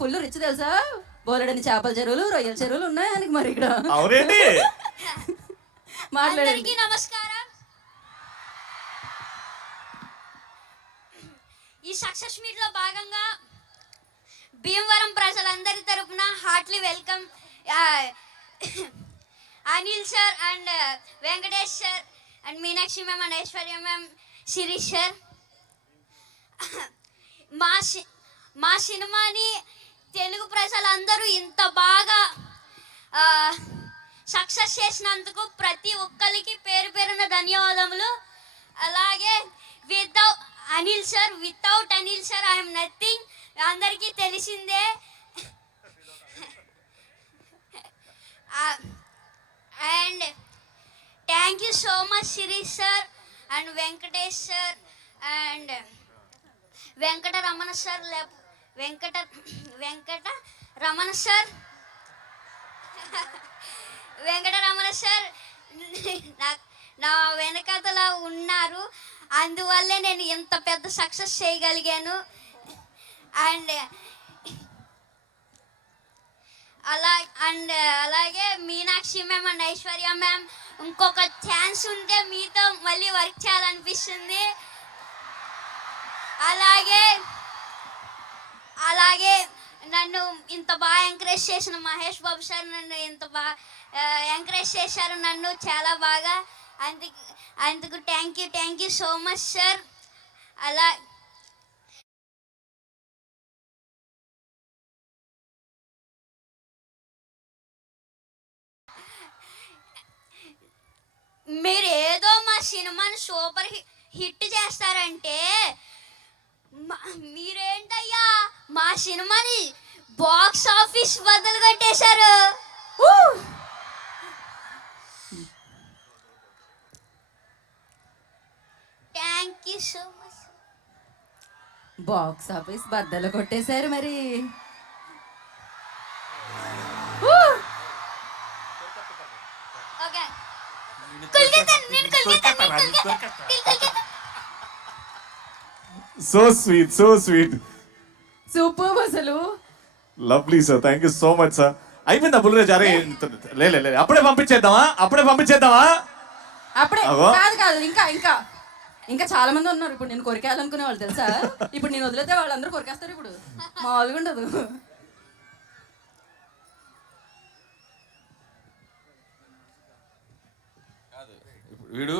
Full rich తెలుసా, బోలెడని చేపల చెరువులు, రొయ్యల చెరువులు ఉన్నాయి ఆయనకి. మరి ఇక్కడ అవునండి. మాట్లాడండి. అందరికీ నమస్కారం. ఈ సక్సెస్ మీట్ లో భాగంగా భీమవరం ప్రజలందరి తరపున heartly welcome Anil sir and Venkatesh sir and Meenakshi ma'am and Aishwarya ma'am, Shirish sir. మా సినిమాని తెలుగు ప్రజలందరూ ఇంత బాగా సక్సెస్ చేసినందుకు ప్రతి ఒక్కరికి పేరు పేరున ధన్యవాదములు. అలాగే without Anil sir I'm nothing, అందరికీ తెలిసిందే. And thank you so much Shirish sir and Venkatesh sir and Venkataramana sir. Venkataramana sir నా వెనకతలా ఉన్నారు, అందువల్లే నేను ఇంత పెద్ద సక్సెస్ చేయగలిగాను. అండ్ అలాగే Meenakshi ma'am and Aishwarya ma'am, ఇంకొక ఛాన్స్ ఉంటే మీతో మళ్ళీ వర్క్ చేయాలనిపిస్తుంది. అలాగే నన్ను ఇంత బాగా ఎంకరేజ్ చేసిన మహేష్ బాబు సార్ నన్ను ఇంత బాగా ఎంకరేజ్ చేశారు నన్ను చాలా బాగా. అందుకు thank you so much sir. మీరు ఏదో మా సినిమాని సూపర్ హిట్ చేస్తారంటే మీరేంటయ్యా మా సినిమాని బాక్స్ ఆఫీస్ బదులు కట్టేశారు. Thank you so much. Box office బద్దలు కొట్టేశారు మరి. Okay so sweet, so sweet, super అసలు. Lovely sir, thank you so much sir. అయిపోయిందా బుల్రాజ్? అరే లే అప్పుడే పంపించేద్దామా? అప్పుడే అగో. కాదు ఇంకా చాలా మంది ఉన్నారు. ఇప్పుడు నేను కొరికేయాలనుకునే వాళ్ళు తెలుసా. ఇప్పుడు నేను వదిలేతే వాళ్ళందరూ కొరికేస్తారు. ఇప్పుడు మామూలుగా ఉండదు. వీడు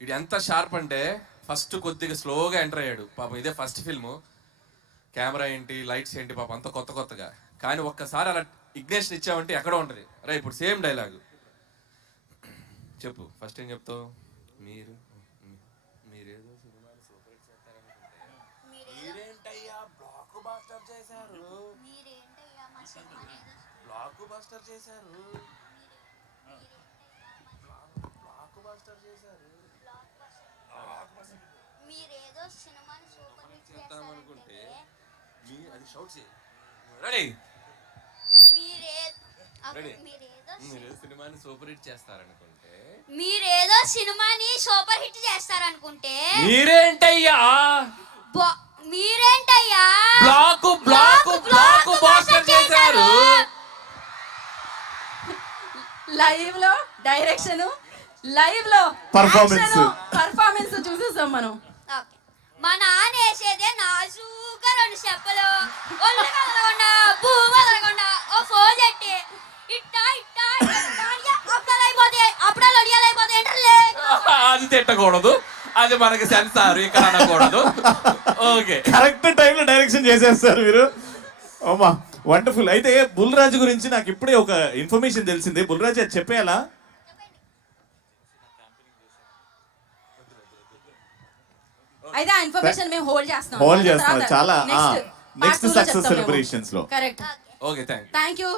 వీడు ఎంత షార్ప్ అంటే ఫస్ట్ కొద్దిగా స్లోగా ఎంటర్ అయ్యాడు పాపం. ఇదే ఫస్ట్ ఫిల్ము, కెమెరా ఏంటి లైట్స్ ఏంటి పాపం అంత కొత్తగా. కానీ ఒక్కసారి అలా ఇగ్నేషన్ ఇచ్చామంటే ఎక్కడో ఉంటుంది. రే ఇప్పుడు సేమ్ డైలాగు చెప్పు. ఫస్ట్ ఏం చెప్తావు? మీరేదో సినిమాని సూపర్ హిట్ చేస్తారనుకుంటే మీరేంటయ్యా బ్లాక్ బస్టర్ చేశారు. మీరేదో సినిమాని సూపర్ హిట్ చేస్తారనుకుంటే అది షౌట్ చేయి. రెడీ? మీరేదో సినిమాని సూపర్ హిట్ చేస్తారనుకుంటే మీరేదో సినిమాని సూపర్ హిట్ చేస్తారనుకుంటే మీరేంటయ్యా బ్లాక్ బస్టర్ చేశారు. లైవ్ లో డైరెక్షన్, లైవ్ లో పర్ఫార్మెన్స్ చూసేసాం మనం. మా నాన్న వేసేదే నాజూగా 2 చెప్పలు, ఒళ్ళు కదలకుండా భూమి వదలకుండా ఓ ఫోన్ చెట్టి అది తిట్టకూడదు, అది మనకి సెన్సార్ ఇక్కడ అనకూడదు. ఓకే, కరెక్ట్ టైంలో డైరెక్షన్ చేసేస్తారు మీరు. అమ్మా వండర్ఫుల్. అయితే బుల్రాజు గురించి నాకు ఇప్పుడే ఒక ఇన్ఫర్మేషన్ తెలిసింది. బుల్రాజు అది చెప్పేయాలా? అయితే ఆ ఇన్ఫర్మేషన్ మేము హోల్డ్ చేస్తాం. చాలా నెక్స్ట్ సక్సెస్ సెలబ్రేషన్స్ లో. కరెక్ట్. Okay, thank you.